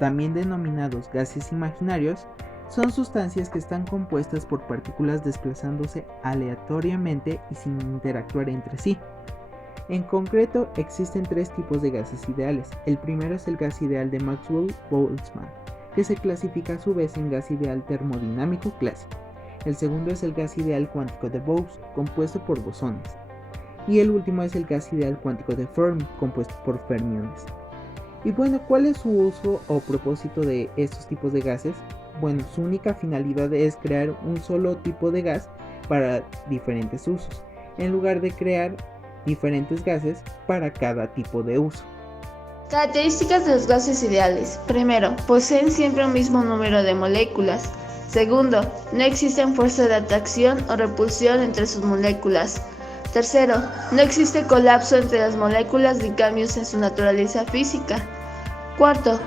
también denominados gases imaginarios, son sustancias que están compuestas por partículas desplazándose aleatoriamente y sin interactuar entre sí. En concreto, existen tres tipos de gases ideales. El primero es el gas ideal de Maxwell-Boltzmann, que se clasifica a su vez en gas ideal termodinámico clásico. El segundo es el gas ideal cuántico de Bose, compuesto por bosones. Y el último es el gas ideal cuántico de Fermi, compuesto por fermiones. Y bueno, ¿cuál es su uso o propósito de estos tipos de gases? Bueno, su única finalidad es crear un solo tipo de gas para diferentes usos, en lugar de crear diferentes gases para cada tipo de uso. Características de los gases ideales. Primero, poseen siempre un mismo número de moléculas. Segundo, no existen fuerzas de atracción o repulsión entre sus moléculas. Tercero, no existe colapso entre las moléculas ni cambios en su naturaleza física. Cuarto,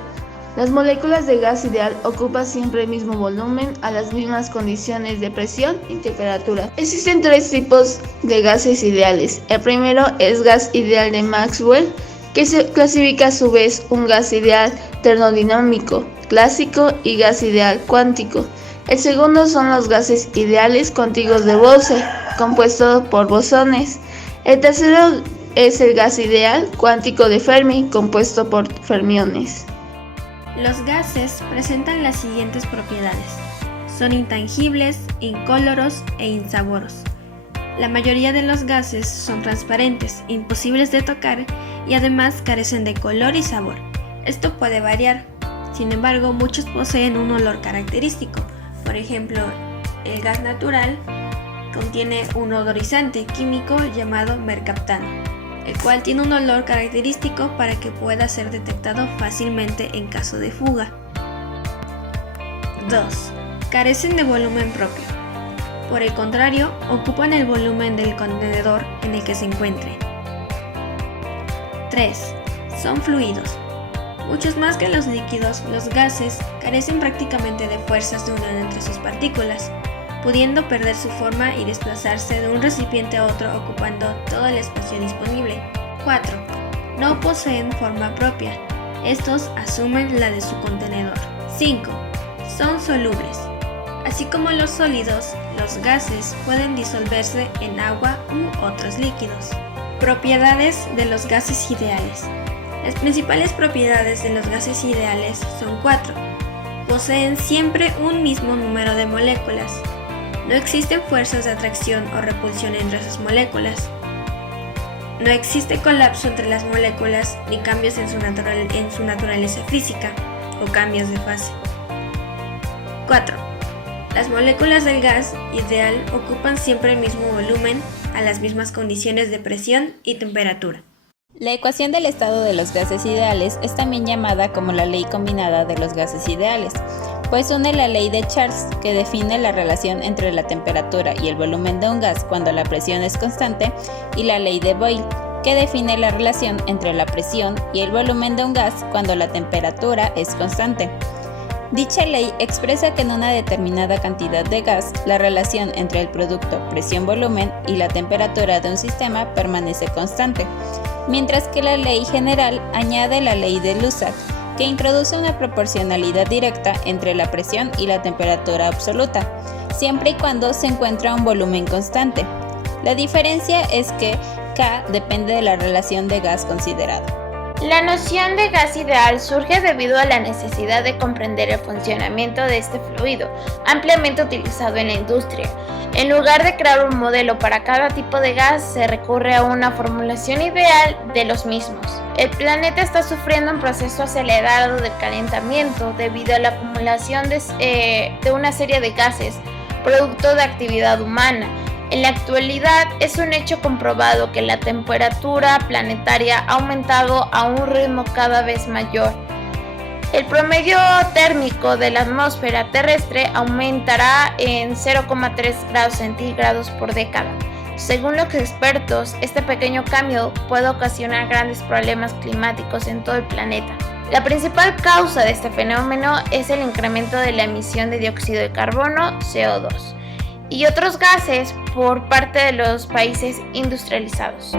las moléculas de gas ideal ocupan siempre el mismo volumen a las mismas condiciones de presión y temperatura. Existen tres tipos de gases ideales. El primero es gas ideal de Maxwell, que se clasifica a su vez un gas ideal termodinámico clásico y gas ideal cuántico. El segundo son los gases ideales cuánticos de Bose, compuestos por bosones. El tercero es el gas ideal cuántico de Fermi, compuesto por fermiones. Los gases presentan las siguientes propiedades. Son intangibles, incoloros e insaboros. La mayoría de los gases son transparentes, imposibles de tocar y además carecen de color y sabor. Esto puede variar. Sin embargo, muchos poseen un olor característico. Por ejemplo, el gas natural contiene un odorizante químico llamado mercaptano, el cual tiene un olor característico para que pueda ser detectado fácilmente en caso de fuga. 2. Carecen de volumen propio. Por el contrario, ocupan el volumen del contenedor en el que se encuentren. 3. Son fluidos. Muchos más que los líquidos, los gases carecen prácticamente de fuerzas de unión entre sus partículas, pudiendo perder su forma y desplazarse de un recipiente a otro ocupando todo el espacio disponible. 4. No poseen forma propia. Estos asumen la de su contenedor. 5. Son solubles. Así como los sólidos, los gases pueden disolverse en agua u otros líquidos. Propiedades de los gases ideales. Las principales propiedades de los gases ideales son 4. Poseen siempre un mismo número de moléculas. No existen fuerzas de atracción o repulsión entre sus moléculas. No existe colapso entre las moléculas ni cambios en su naturaleza física o cambios de fase. 4. Las moléculas del gas ideal ocupan siempre el mismo volumen a las mismas condiciones de presión y temperatura. La ecuación del estado de los gases ideales es también llamada como la ley combinada de los gases ideales, pues une la ley de Charles, que define la relación entre la temperatura y el volumen de un gas cuando la presión es constante, y la ley de Boyle, que define la relación entre la presión y el volumen de un gas cuando la temperatura es constante. Dicha ley expresa que en una determinada cantidad de gas, la relación entre el producto presión-volumen y la temperatura de un sistema permanece constante, mientras que la ley general añade la ley de Lussach, que introduce una proporcionalidad directa entre la presión y la temperatura absoluta, siempre y cuando se encuentra un volumen constante. La diferencia es que K depende de la relación de gas considerado. La noción de gas ideal surge debido a la necesidad de comprender el funcionamiento de este fluido, ampliamente utilizado en la industria. En lugar de crear un modelo para cada tipo de gas, se recurre a una formulación ideal de los mismos. El planeta está sufriendo un proceso acelerado de calentamiento debido a la acumulación de una serie de gases, producto de actividad humana. En la actualidad es un hecho comprobado que la temperatura planetaria ha aumentado a un ritmo cada vez mayor. El promedio térmico de la atmósfera terrestre aumentará en 0,3 grados centígrados por década. Según los expertos, este pequeño cambio puede ocasionar grandes problemas climáticos en todo el planeta. La principal causa de este fenómeno es el incremento de la emisión de dióxido de carbono, CO2, y otros gases por parte de los países industrializados.